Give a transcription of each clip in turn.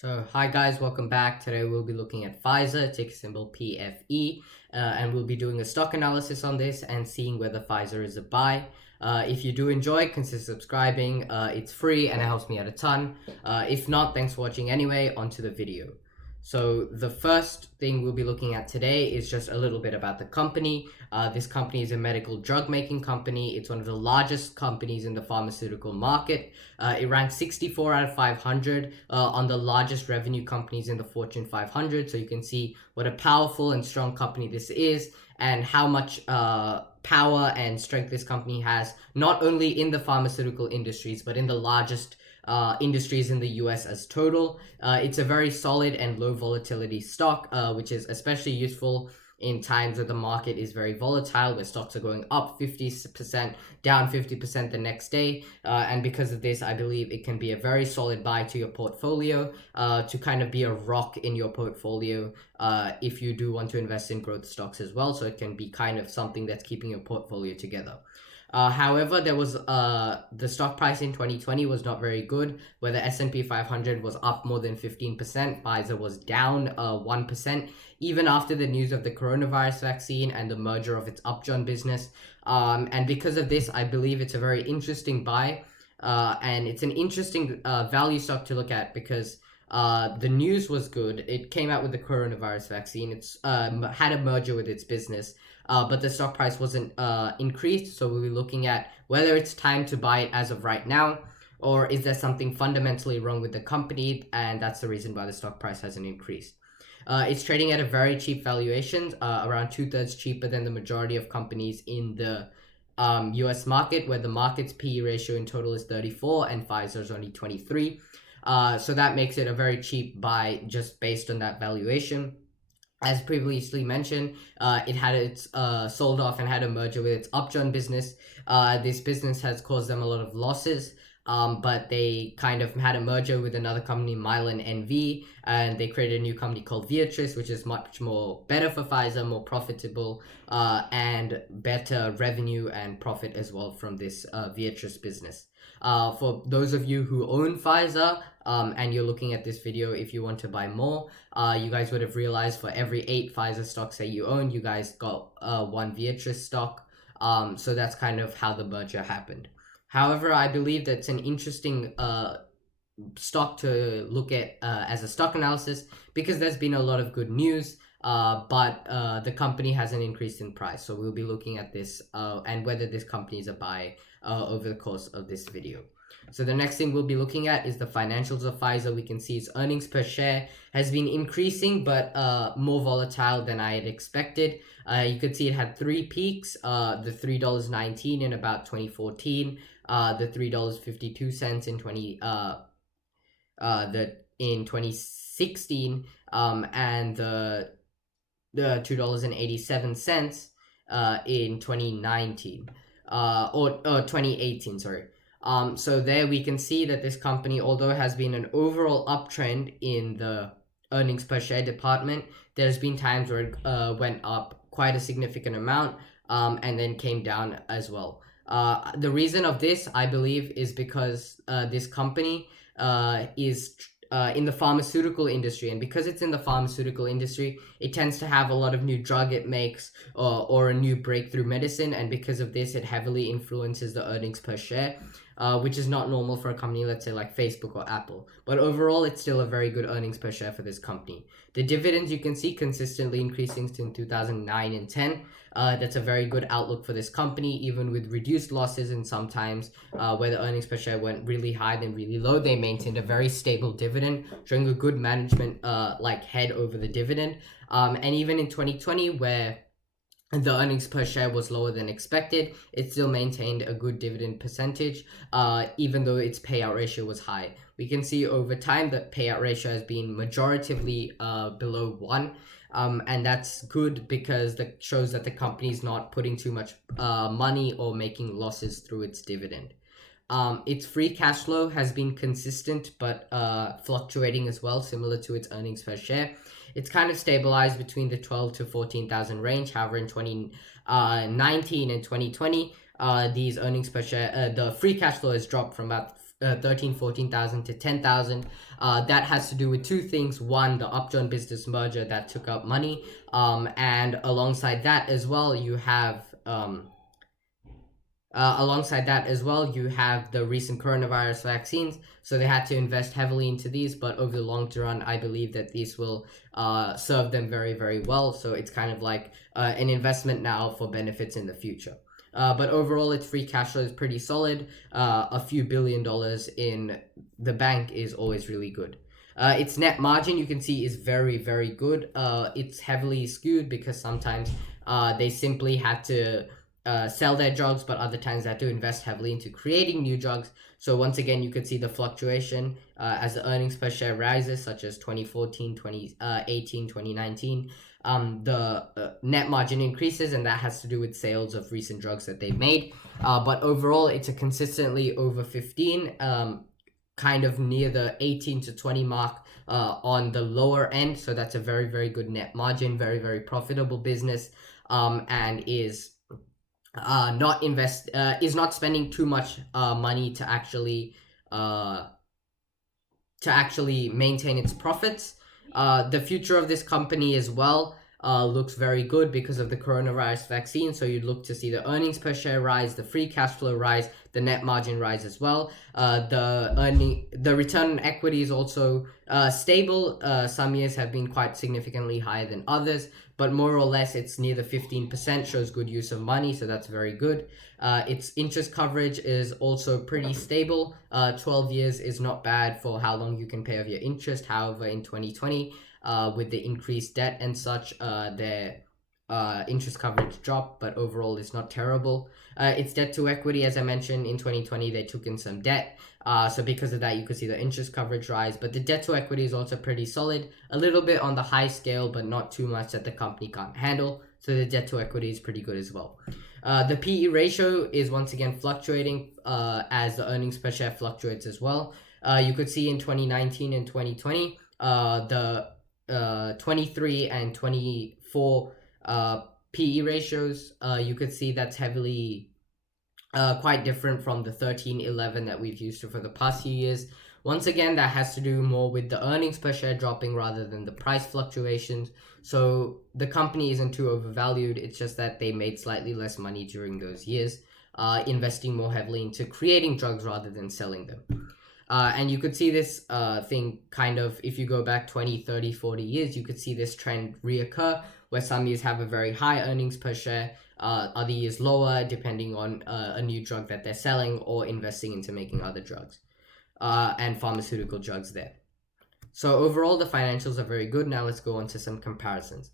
Hi guys, welcome back. Today we'll be looking at Pfizer, ticker symbol PFE, and we'll be doing a stock analysis on this and seeing whether Pfizer is a buy. If you do enjoy, consider subscribing. It's free and it helps me out a ton. If not, thanks for watching anyway. Onto the video. So the first thing we'll be looking at today is just a little bit about the company. This company is a medical drug making company. It's one of the largest companies in the pharmaceutical market. It ranks 64 out of 500 on the largest revenue companies in the Fortune 500. So you can see what a powerful and strong company this is and how much power and strength this company has, not only in the pharmaceutical industries, but in the largest industries in the US as total. It's a very solid and low volatility stock, which is especially useful in times where the market is very volatile, where stocks are going up 50%, down 50% the next day. And because of this, I believe it can be a very solid buy to your portfolio, to kind of be a rock in your portfolio if you do want to invest in growth stocks as well. So it can be kind of something that's keeping your portfolio together. However, there was the stock price in 2020 was not very good, where the S&P 500 was up more than 15%. Pfizer was down 1%, even after the news of the coronavirus vaccine and the merger of its Upjohn business. And because of this, I believe it's a very interesting buy, and it's an interesting value stock to look at because the news was good. It came out with the coronavirus vaccine. It's had a merger with its business. But the stock price wasn't increased, so we'll be looking at whether it's time to buy it as of right now, or is there something fundamentally wrong with the company, and that's the reason why the stock price hasn't increased. It's trading at a very cheap valuation, around 2/3 cheaper than the majority of companies in the US market, where the market's PE ratio in total is 34 and Pfizer's only 23. So that makes it a very cheap buy just based on that valuation. As previously mentioned, it had its sold off and had a merger with its Upjohn business. This business has caused them a lot of losses, but they kind of had a merger with another company, Mylan NV, and they created a new company called Viatris, which is much more better for Pfizer, more profitable, and better revenue and profit as well from this Viatris business. For those of you who own Pfizer, and you're looking at this video, if you want to buy more, you guys would have realized for every 8 Pfizer stocks that you own, you guys got 1 Viatris stock. So that's kind of how the merger happened. However, I believe that's an interesting stock to look at as a stock analysis because there's been a lot of good news, but the company hasn't increased in price. So we'll be looking at this and whether this company is a buy over the course of this video. So the next thing we'll be looking at is the financials of Pfizer. We can see its earnings per share has been increasing, but more volatile than I had expected. You could see it had 3 peaks, the $3.19 in about 2014, the $3.52 in 2016, and the $2.87 in 2019, or 2018, sorry. So there we can see that this company, although it has been an overall uptrend in the earnings per share department, there's been times where it went up quite a significant amount, and then came down as well. The reason of this, I believe, is because this company is in the pharmaceutical industry, and because it's in the pharmaceutical industry, it tends to have a lot of new drug it makes, or a new breakthrough medicine, and because of this, it heavily influences the earnings per share, which is not normal for a company, let's say like Facebook or Apple. But overall, it's still a very good earnings per share for this company. The dividends you can see consistently increasing since 2009 and 10. That's a very good outlook for this company, even with reduced losses, and sometimes where the earnings per share went really high then really low, they maintained a very stable dividend, showing a good management like head over the dividend. And even in 2020, where the earnings per share was lower than expected, it still maintained a good dividend percentage, even though its payout ratio was high. We can see over time that payout ratio has been majoritively below 1. And that's good because that shows that the company is not putting too much money or making losses through its dividend. Its free cash flow has been consistent but fluctuating as well, similar to its earnings per share. It's kind of stabilized between the 12 to 14,000 range. However, in 2019 and 2020, these earnings per share, the free cash flow has dropped from about 14,000 to 10,000. That has to do with two things. One, the Upjohn business merger that took up money, and alongside that as well, you have you have the recent coronavirus vaccines. So they had to invest heavily into these, but over the long run, I believe that these will serve them very, very well. So it's kind of like an investment now for benefits in the future. But overall, its free cash flow is pretty solid. A few $1 billion in the bank is always really good. Its net margin, you can see, is very, very good. It's heavily skewed because sometimes they simply had to sell their drugs, but other times they had to invest heavily into creating new drugs. So once again, you could see the fluctuation as the earnings per share rises, such as 2014, 2018, 2019. The net margin increases, and that has to do with sales of recent drugs that they've made. But overall, it's a consistently over 15, kind of near the 18 to 20 mark on the lower end. So that's a very, very good net margin, very, very profitable business, and is not spending too much money to actually maintain its profits. The future of this company as well looks very good because of the coronavirus vaccine. So you'd look to see the earnings per share rise, the free cash flow rise, the net margin rise as well. The return on equity is also stable. Some years have been quite significantly higher than others, but more or less it's near the 15%, shows good use of money, so that's very good. Its interest coverage is also pretty stable. 12 years is not bad for how long you can pay off your interest. However, in 2020, with the increased debt and such, their interest coverage dropped, but overall it's not terrible. Its debt to equity, as I mentioned, in 2020 they took in some debt. So because of that, you could see the interest coverage rise, but the debt to equity is also pretty solid, a little bit on the high scale, but not too much that the company can't handle. So the debt to equity is pretty good as well. The PE ratio is once again fluctuating as the earnings per share fluctuates as well. You could see in 2019 and 2020, the 23 and 24 PE ratios, you could see that's heavily quite different from the 13-11 that we've used for the past few years. Once again, that has to do more with the earnings per share dropping rather than the price fluctuations. So the company isn't too overvalued. It's just that they made slightly less money during those years, investing more heavily into creating drugs rather than selling them. And you could see this thing kind of, if you go back 20, 30, 40 years, you could see this trend reoccur where some years have a very high earnings per share, other years lower, depending on a new drug that they're selling or investing into making other drugs and pharmaceutical drugs there. So overall, the financials are very good. Now let's go on to some comparisons.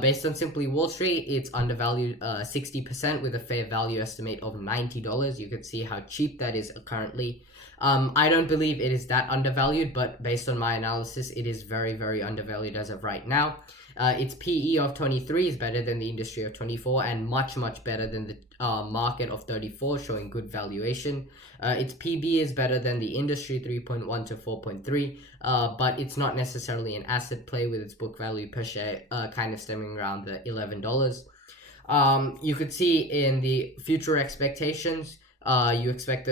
Based on Simply Wall Street, it's undervalued 60% with a fair value estimate of $90. You can see how cheap that is currently. I don't believe it is that undervalued, but based on my analysis, it is very, very undervalued as of right now. Its PE of 23 is better than the industry of 24 and much, much better than the market of 34, showing good valuation. Its PB is better than the industry, 3.1 to 4.3, but it's not necessarily an asset play with its book value per share kind of stemming around the $11. You could see in the future expectations, you expect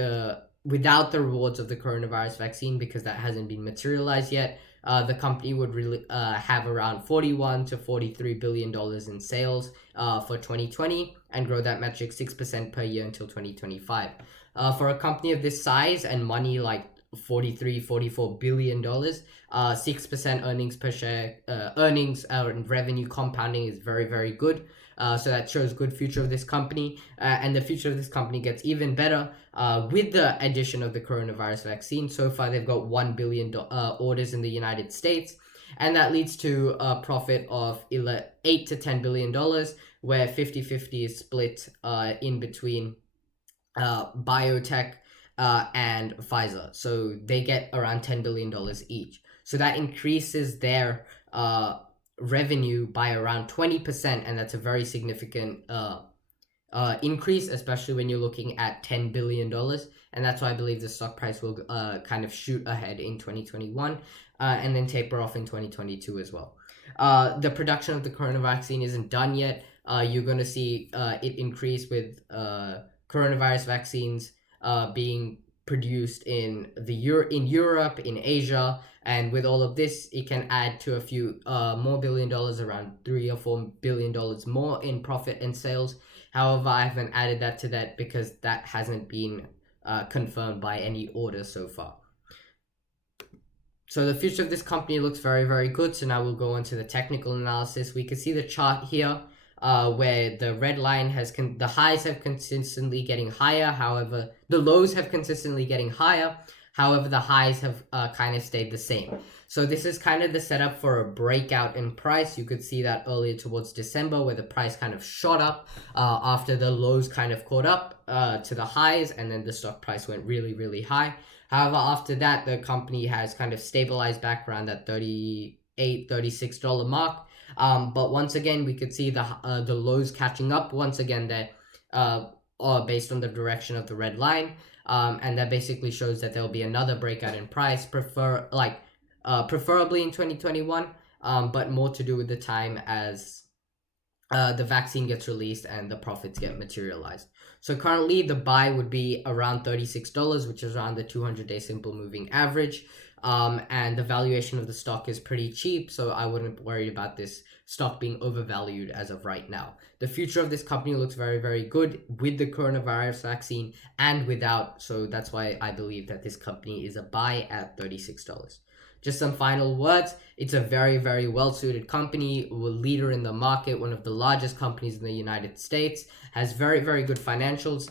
without the rewards of the coronavirus vaccine, because that hasn't been materialized yet, the company would really have around $41 to $43 billion in sales for 2020 and grow that metric 6% per year until 2025. For a company of this size and money like $44 billion, 6% earnings per share, earnings and revenue compounding is very, very good. So that shows good future of this company, and the future of this company gets even better with the addition of the coronavirus vaccine. So far, they've got 1 billion orders in the United States, and that leads to a profit of $8 to $10 billion, where 50-50 is split in between biotech and Pfizer. So they get around $10 billion each. So that increases their revenue by around 20%, and that's a very significant increase, especially when you're looking at $10 billion. And that's why I believe the stock price will kind of shoot ahead in 2021 and then taper off in 2022 as well. The production of the coronavirus vaccine isn't done yet. You're going to see it increase with coronavirus vaccines being produced in in Europe, in Asia, and with all of this, it can add to a few more $1 billion, around $3 or $4 billion more in profit and sales. However, I haven't added that to that because that hasn't been confirmed by any order so far. So the future of this company looks very, very good. So now we'll go on to the technical analysis. We can see the chart here where the red line has the highs have consistently getting higher. However, the lows have consistently getting higher. However, the highs have kind of stayed the same. So this is kind of the setup for a breakout in price. You could see that earlier towards December where the price kind of shot up after the lows kind of caught up to the highs, and then the stock price went really, really high. However, after that, the company has kind of stabilized back around that $38, $36 mark. But once again, we could see the lows catching up once again there, based on the direction of the red line. And that basically shows that there'll be another breakout in price, preferably in 2021, but more to do with the time as the vaccine gets released and the profits get materialized. So currently the buy would be around $36, which is around the 200-day simple moving average. And the valuation of the stock is pretty cheap, so I wouldn't worry about this stock being overvalued as of right now. The future of this company looks very, very good with the coronavirus vaccine and without, so that's why I believe that this company is a buy at $36. Just some final words. It's a very, very well-suited company, a leader in the market, one of the largest companies in the United States, has very, very good financials,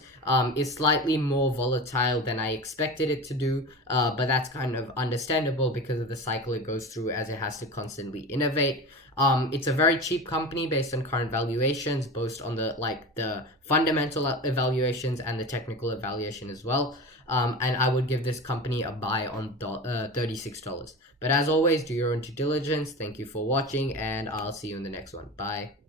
is slightly more volatile than I expected it to do, but that's kind of understandable because of the cycle it goes through as it has to constantly innovate. It's a very cheap company based on current valuations, both on the fundamental evaluations and the technical evaluation as well. And I would give this company a buy on $36. But as always, do your own due diligence. Thank you for watching, and I'll see you in the next one. Bye.